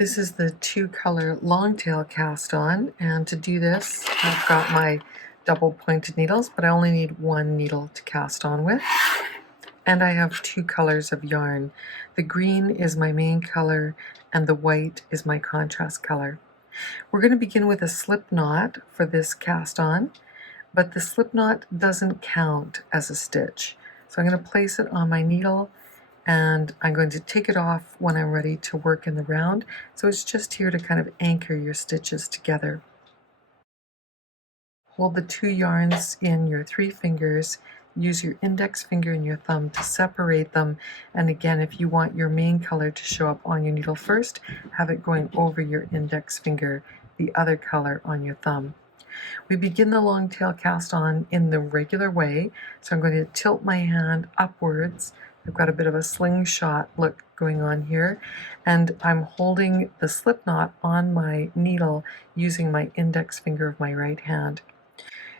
This is the 2-color long tail cast on, and to do this I've got my double pointed needles, but I only need one needle to cast on with. And I have 2 colors of yarn. The green is my main color and the white is my contrast color. We're going to begin with a slip knot for this cast on, but the slip knot doesn't count as a stitch. So I'm going to place it on my needle and I'm going to take it off when I'm ready to work in the round. So it's just here to kind of anchor your stitches together. Hold the 2 yarns in your 3 fingers, use your index finger and your thumb to separate them, and again, if you want your main color to show up on your needle first, have it going over your index finger, the other color on your thumb. We begin the long tail cast on in the regular way, so I'm going to tilt my hand upwards. I've got a bit of a slingshot look going on here, and I'm holding the slip knot on my needle using my index finger of my right hand.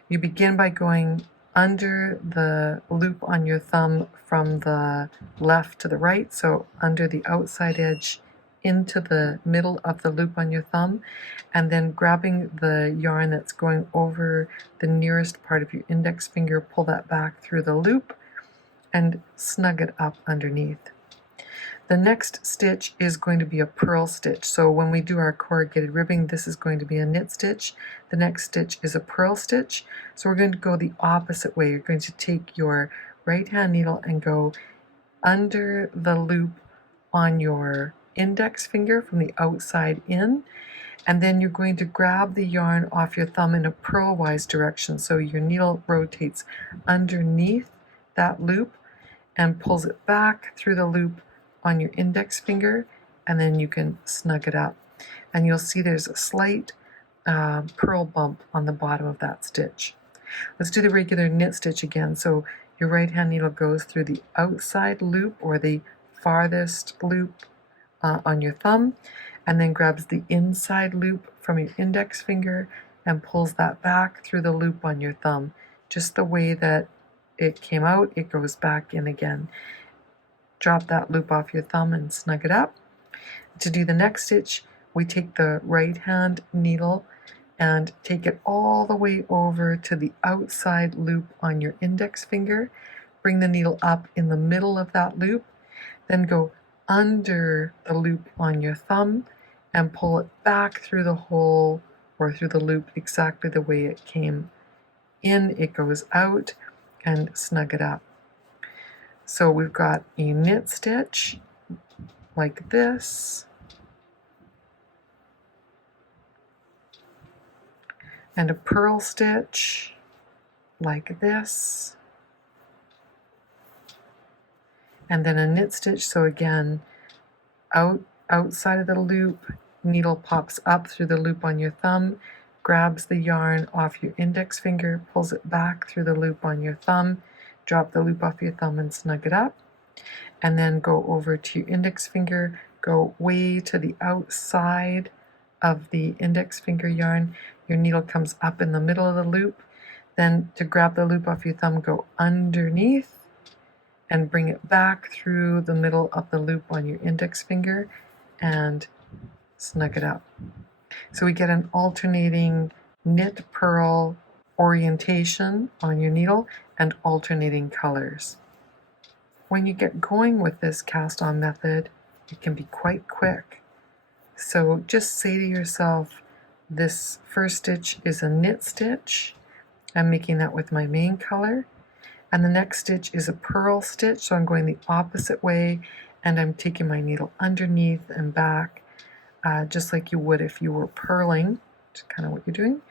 You begin by going under the loop on your thumb from the left to the right, so under the outside edge into the middle of the loop on your thumb, and then grabbing the yarn that's going over the nearest part of your index finger, pull that back through the loop and snug it up underneath. The next stitch is going to be a purl stitch. So when we do our corrugated ribbing, this is going to be a knit stitch. The next stitch is a purl stitch. So we're going to go the opposite way. You're going to take your right hand needle and go under the loop on your index finger from the outside in, and then you're going to grab the yarn off your thumb in a purlwise direction. So your needle rotates underneath that loop and pulls it back through the loop on your index finger, and then you can snug it up. And you'll see there's a slight purl bump on the bottom of that stitch. Let's do the regular knit stitch again. So your right hand needle goes through the outside loop or the farthest loop on your thumb, and then grabs the inside loop from your index finger and pulls that back through the loop on your thumb. Just the way that it came out, it goes back in again. Drop that loop off your thumb and snug it up. To do the next stitch, we take the right hand needle and take it all the way over to the outside loop on your index finger. Bring the needle up in the middle of that loop, then go under the loop on your thumb and pull it back through the hole or through the loop exactly the way it came in. It goes out, and snug it up. So we've got a knit stitch like this, and a purl stitch like this, and then a knit stitch. So again, outside of the loop, needle pops up through the loop on your thumb, grabs the yarn off your index finger, pulls it back through the loop on your thumb, drop the loop off your thumb and snug it up, and then go over to your index finger, go way to the outside of the index finger yarn. Your needle comes up in the middle of the loop. Then to grab the loop off your thumb, go underneath and bring it back through the middle of the loop on your index finger and snug it up. So we get an alternating knit purl orientation on your needle and alternating colors. When you get going with this cast on method, it can be quite quick. So just say to yourself, this first stitch is a knit stitch. I'm making that with my main color. And the next stitch is a purl stitch, so I'm going the opposite way, and I'm taking my needle underneath and back, just like you would if you were purling, which is kind of what you're doing,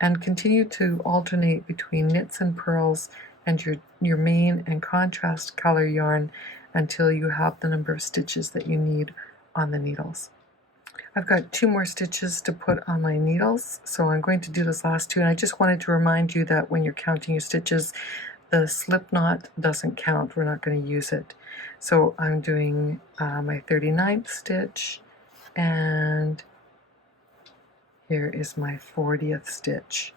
and continue to alternate between knits and purls and your main and contrast color yarn until you have the number of stitches that you need on the needles. I've got 2 more stitches to put on my needles, so I'm going to do this last 2, and I just wanted to remind you that when you're counting your stitches, the slip knot doesn't count. We're not going to use it. So I'm doing my 39th stitch, and here is my 40th stitch.